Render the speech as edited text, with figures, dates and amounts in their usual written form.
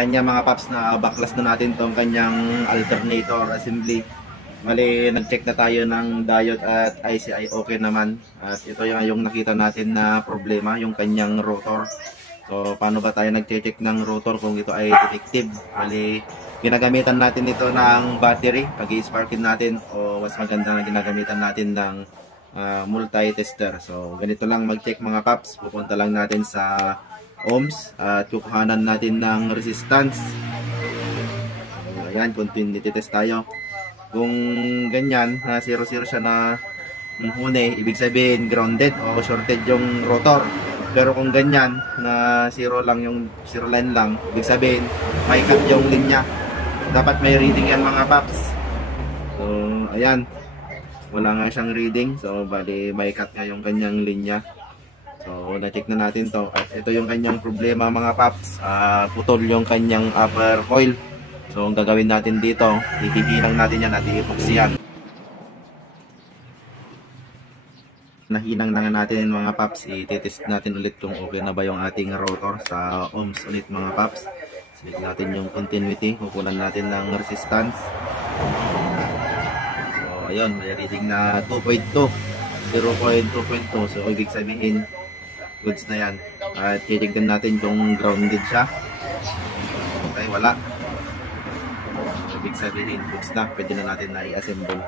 Ayan nga mga paps, na baklas na natin tong kanyang alternator assembly. Bali, nag-check na tayo ng diode at ICI, okay naman. At ito yung nakita natin na problema, yung kanyang rotor. So, paano ba tayo nag-check ng rotor kung ito ay defective? Bali, ginagamitan natin ito ng battery, pag-i-sparkin natin, o mas maganda na ginagamitan natin ng multi-tester. So, ganito lang mag-check mga paps. Pupunta lang natin sa ohms at kukuhanan natin ng resistance. So, ayan, continuity test tayo. Kung ganyan, 0-0 siya na huni, ibig sabihin grounded o shorted yung rotor. Pero kung ganyan, na 0 lang, yung 0 line lang, ibig sabihin may cut yung linya. Dapat may reading yan mga paps. So, ayan, wala nga siyang reading. So, bali may cut nga yung kanyang linya. So, na-check na natin to. At ito yung kanyang problema mga paps. Putol yung kanyang upper coil. So, ang gagawin natin dito, ihihinang natin yan at i-epoxy yan. Nahinang na natin mga paps, i-test natin ulit kung okay na ba yung ating rotor sa ohms ulit mga paps. Select natin yung continuity, kukunan natin ng resistance. So, ayun, may reading na 2.2, 0.2.2. So, ibig sabihin, goods na yan. At titignan natin kung grounded siya. Okay, wala. Ibig sabihin, goods na, pwede na natin na i-assemble.